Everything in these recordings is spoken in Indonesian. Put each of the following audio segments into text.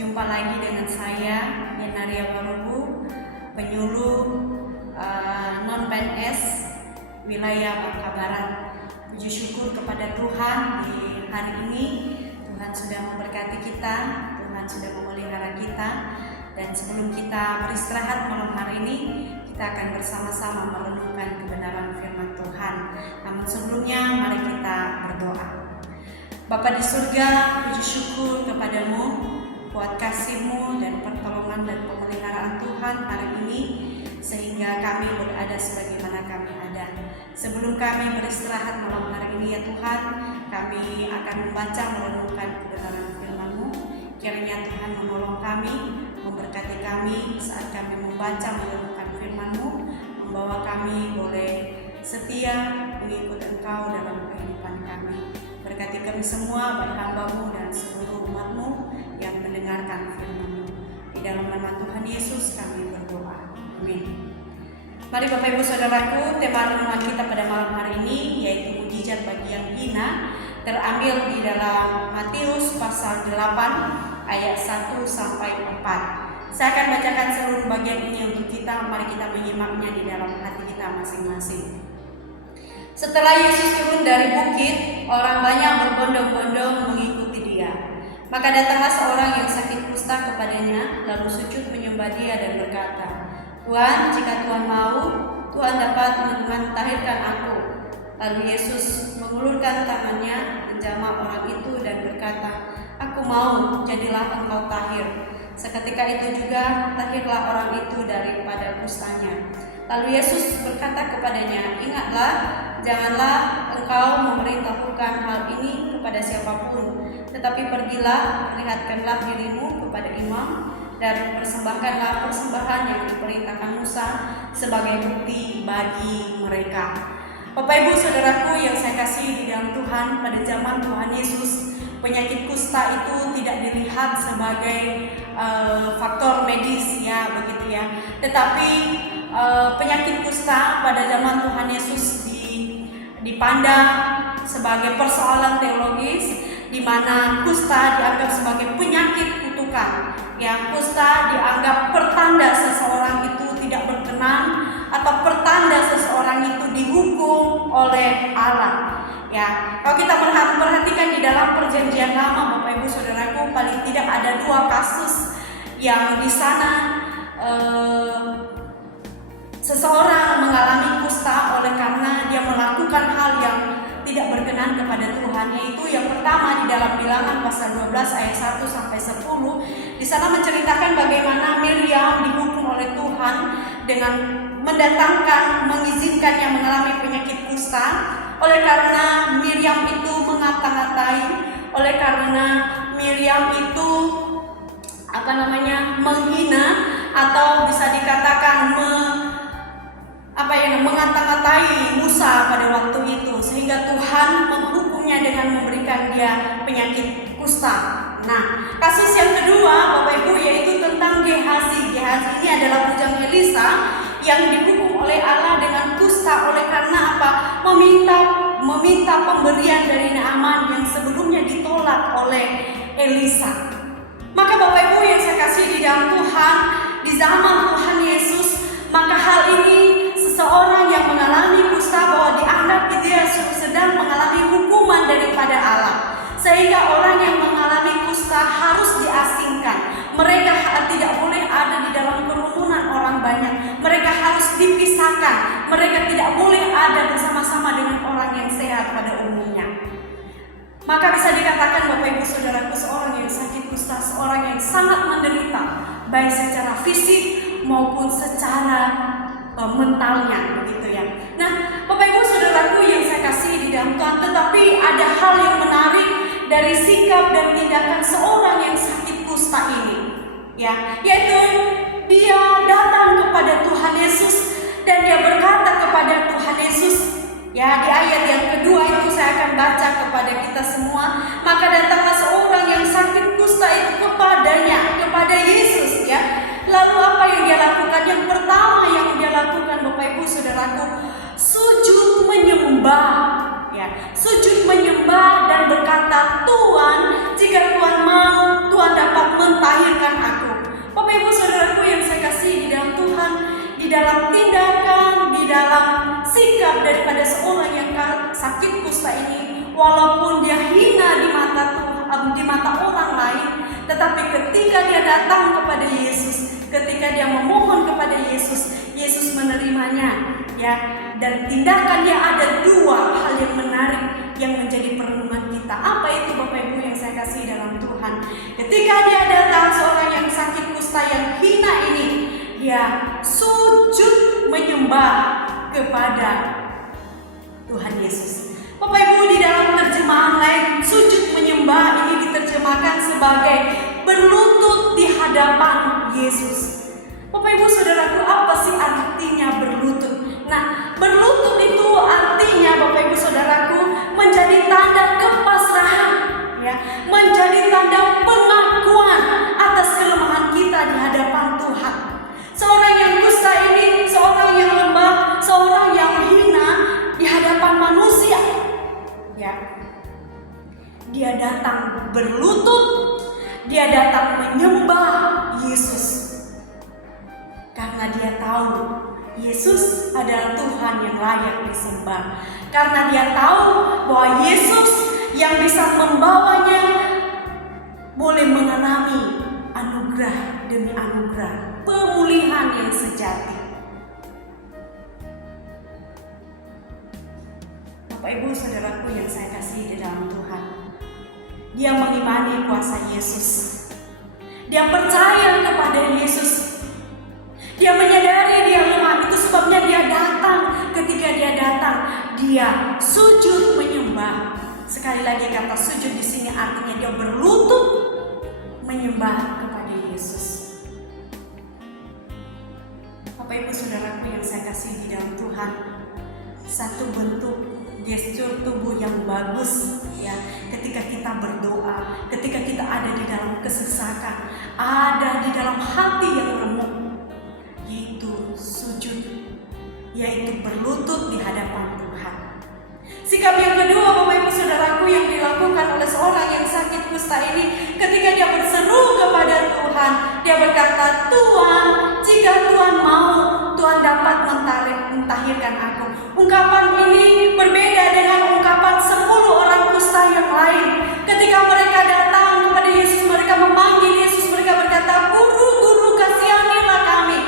Jumpa lagi dengan saya, Yenaria Barubu, penyuluh non-PNS wilayah Bangka Barat. Puji syukur kepada Tuhan di hari ini. Tuhan sudah memberkati kita, Tuhan sudah memelihara kita. Dan sebelum kita beristirahat malam hari ini, kita akan bersama-sama merenungkan kebenaran firman Tuhan. Namun sebelumnya, mari kita berdoa. Bapa di surga, puji syukur kepadamu, buat kasih-Mu dan pertolongan dan pemeliharaan Tuhan hari ini, sehingga kami berada sebagaimana kami ada. Sebelum kami beristirahat malam hari ini ya Tuhan, kami akan membaca merenungkan kebenaran firman-Mu. Kiranya Tuhan menolong kami, memberkati kami saat kami membaca merenungkan firman-Mu, membawa kami boleh setia mengikut Engkau dalam kehidupan kami. Berkati kami semua, baik hamba-Mu dan seluruh umat-Mu yang mendengarkan firman-Mu. Di dalam nama Tuhan Yesus kami berdoa. Amin. Mari Bapak Ibu Saudaraku, tema renungan kita pada malam hari ini yaitu mukjizat bagi yang hina, terambil di dalam Matius pasal 8 ayat 1 sampai 4. Saya akan bacakan seluruh bagian ini untuk kita. Mari kita menyimaknya di dalam hati kita masing-masing. Setelah Yesus turun dari bukit, orang banyak berbondong-bondong mengikuti Dia. Maka datanglah seorang yang sakit kusta kepadanya, lalu sujud menyembah Dia dan berkata, "Tuhan, jika Tuhan mau, Tuhan dapat mentahirkan aku." Lalu Yesus mengulurkan tangannya, menjamah orang itu dan berkata, "Aku mau, jadilah engkau tahir." Seketika itu juga tahirlah orang itu daripada kustanya. Lalu Yesus berkata kepadanya, "Ingatlah, janganlah engkau memerintahkan hal ini kepada siapapun, tetapi pergilah, perlihatkanlah dirimu kepada imam, dan persembahkanlah persembahan yang diperintahkan Musa sebagai bukti bagi mereka." Bapak Ibu Saudaraku yang saya kasihi di dalam Tuhan, pada zaman Tuhan Yesus, penyakit kusta itu tidak dilihat sebagai faktor medis ya begitu ya. Tetapi penyakit kusta pada zaman Tuhan Yesus dipandang sebagai persoalan teologis, di mana kusta dianggap sebagai penyakit kutukan. Yang kusta dianggap pertanda seseorang itu tidak berkenan atau pertanda seseorang itu dihukum oleh Allah. Ya, kalau kita perhatikan di dalam Perjanjian Lama, Bapak Ibu Saudaraku, paling tidak ada 2 kasus yang di sana seseorang mengalami kusta oleh karena dia melakukan hal yang tidak berkenan kepada Tuhan, yaitu yang pertama di dalam Bilangan pasal 12 ayat 1 sampai 10. Di sana menceritakan bagaimana Miriam dihukum oleh Tuhan dengan mengizinkannya mengalami penyakit kusta oleh karena Miriam itu mengata-ngatai, oleh karena Miriam itu menghina atau bisa dikatakan mengata-ngatai Musa pada waktu itu, sehingga Tuhan menghukumnya dengan memberikan dia penyakit kusta. Nah, kasus yang kedua Bapak Ibu yaitu tentang Gehazi. Gehazi ini adalah bujang Elisa yang dihukum oleh Allah dengan kusta oleh karena apa? Meminta pemberian dari Naaman yang sebelumnya ditolak oleh Elisa. Maka Bapak Ibu yang saya kasih di dalam Tuhan, di zaman Tuhan Yesus, maka hal ini seseorang yang mengalami kusta bahwa dianggap dia sedang mengalami hukuman daripada Allah. Sehingga orang yang mengalami kusta harus diasingkan. Mereka tidak boleh ada di dalam kerumunan orang banyak. Mereka harus dipisahkan. Mereka tidak boleh ada bersama-sama dengan orang yang sehat pada umumnya. Maka bisa dikatakan Bapak Ibu Saudaraku, seorang yang sakit kusta, seorang yang sangat menderita, baik secara fisik maupun secara mentalnya begitu ya. Nah, Bapak Ibu Saudaraku yang saya kasih di dalam Tuhan, tetapi ada hal yang menarik dari sikap dan tindakan seorang yang sakit kusta ini, ya, yaitu dia datang kepada Tuhan Yesus dan dia berkata kepada Tuhan Yesus, ya, di ayat yang kedua itu saya akan baca kepada kita semua. Maka datanglah seorang yang sakit kusta itu kepada Yesus, ya. Lalu apa yang dia lakukan? Yang pertama yang dia lakukan Bapak Ibu Saudaraku, sujud menyembah, ya, sujud menyembah dan berkata, "Tuhan, jika Tuhan mau, Tuhan dapat mentahirkan walaupun dia hina di mata orang lain, tetapi ketika dia datang kepada Yesus, ketika dia memohon kepada Yesus, Yesus menerimanya, ya. Dan tindakannya ada dua hal yang menarik yang menjadi perenungan kita. Apa itu Bapak Ibu yang saya kasih dalam Tuhan? Ketika dia datang, seorang yang sakit kusta yang hina ini, dia sujud menyembah kepada Tuhan Yesus. Bapak Ibu, di dalam terjemahan lain, sujud menyembah ini diterjemahkan sebagai berlutut di hadapan Yesus. Bapak Ibu Saudaraku, apa sih artinya berlutut? Nah, berlutut itu artinya Bapak Ibu Saudaraku menjadi tanda kepasrahan, ya, menjadi tanda pengakuan atas kelemahan kita di hadapan Tuhan. Seorang yang kusta ini, seorang yang lemah, seorang yang hina di hadapan manusia, ya. Dia datang berlutut, dia datang menyembah Yesus. Karena dia tahu Yesus adalah Tuhan yang layak disembah. Karena dia tahu bahwa Yesus yang bisa membawanya boleh mengalami anugerah demi anugerah, pemulihan yang sejati. Bapak Ibu Saudaraku yang saya kasih di dalam Tuhan, dia mengimani kuasa Yesus. Dia percaya kepada Yesus. Dia menyadari dia lemah, itu sebabnya dia datang. Ketika dia datang, dia sujud menyembah. Sekali lagi kata sujud di sini artinya dia berlutut menyembah kepada Yesus. Bapak Ibu Saudaraku yang saya kasih di dalam Tuhan, satu bentuk gestur tubuh yang bagus, ya, ketika kita berdoa, ketika kita ada di dalam kesesakan, ada di dalam hati yang remuk, yaitu sujud, yaitu berlutut di hadapan Tuhan. Sikap yang kedua Bapak Ibu Saudaraku yang dilakukan oleh seorang yang sakit kusta ini, ketika dia berseru kepada Tuhan, dia berkata, Tuhan, jika Tuhan mau, Tuhan dapat mentahirkan aku. Ungkapan ini berbeda dengan ungkapan 10 orang kusta yang lain. Ketika mereka datang kepada Yesus, mereka memanggil Yesus, mereka berkata, Guru, Guru, kasihanilah kami.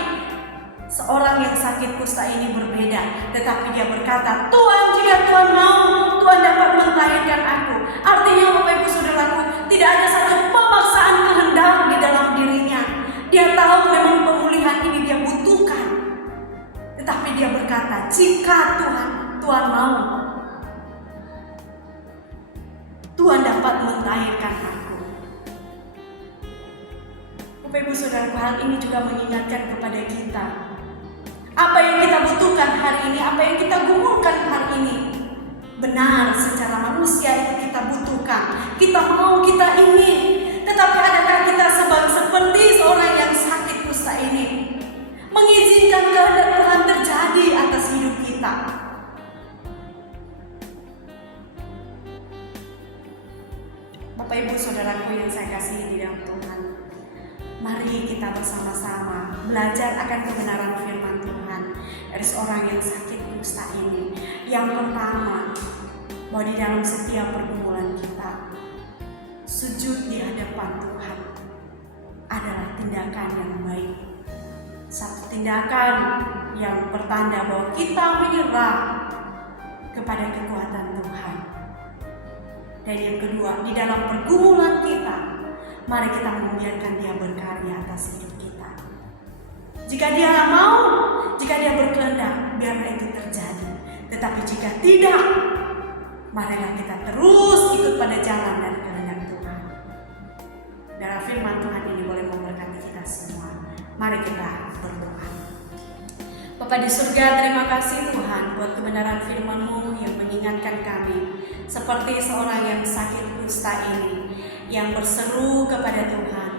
Seorang yang sakit kusta ini berbeda, tetapi dia berkata, Tuhan, jika Tuhan mau, Tuhan dapat mentahirkan aku. Artinya Bapak Ibu Saudaraku, tidak ada satu pemaksaan kehendak di dalam dirinya. Dia tahu memang pemulihan ini dia butuhkan, tetapi dia berkata, jika Tuhan mau, Tuhan dapat mentahirkan aku. Bapak Ibu Saudaraku, hal ini juga mengingatkan kepada kita. Apa yang kita butuhkan hari ini, apa yang kita gumulkan hari ini, benar secara manusia itu kita butuhkan, kita mau, kita ingin. Tetapi adakah kita seperti seorang yang sakit kusta ini, mengizinkan kehendak Tuhan terjadi atas hidup kita? Bapak Ibu Saudaraku yang saya kasih di dalam Tuhan, mari kita bersama-sama belajar akan kebenaran firman Tuhan dari seorang yang sakit kusta ini. Yang pertama, bahwa di dalam setiap pergumulan kita, sujud di hadapan Tuhan adalah tindakan yang baik. Satu tindakan yang pertanda bahwa kita menyerah kepada kekuatan Tuhan. Dan yang kedua, di dalam pergumulan kita, mari kita membiarkan Dia berkarya atas hidup kita. Jika Dia mau, jika Dia berkehendak, biarlah itu terjadi. Tetapi jika tidak, marilah kita terus ikut pada jalan dan kehendak Tuhan. Darah firman Tuhan ini boleh memberkati kita semua. Mari kita berdoa. Bapa di surga, terima kasih Tuhan buat kebenaran firman-Mu yang mengingatkan kami seperti seorang yang sakit kusta ini, yang berseru kepada Tuhan,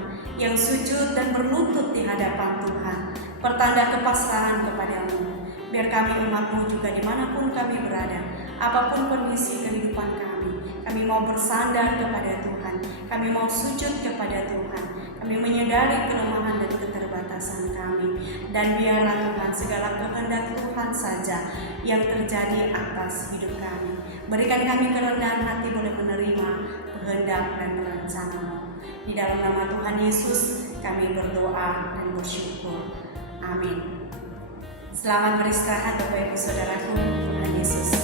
yang sujud dan berlutut di hadapan Tuhan, pertanda kepasrahan kepada-Mu. Biar kami umat-Mu juga dimanapun kami berada, apapun kondisi kehidupan kami mau bersandar kepada Tuhan, kami mau sujud kepada Tuhan, kami menyadari kelemahan dan keterbatasan kami. Dan biarlah Tuhan segala kehendak Tuhan saja yang terjadi atas hidup kami. Berikan kami kerendahan hati boleh menerima kehendak dan rencana-Mu. Di dalam nama Tuhan Yesus kami berdoa dan bersyukur. Amin. Selamat beristirahat Bapak Ibu Saudaraku. Tuhan Yesus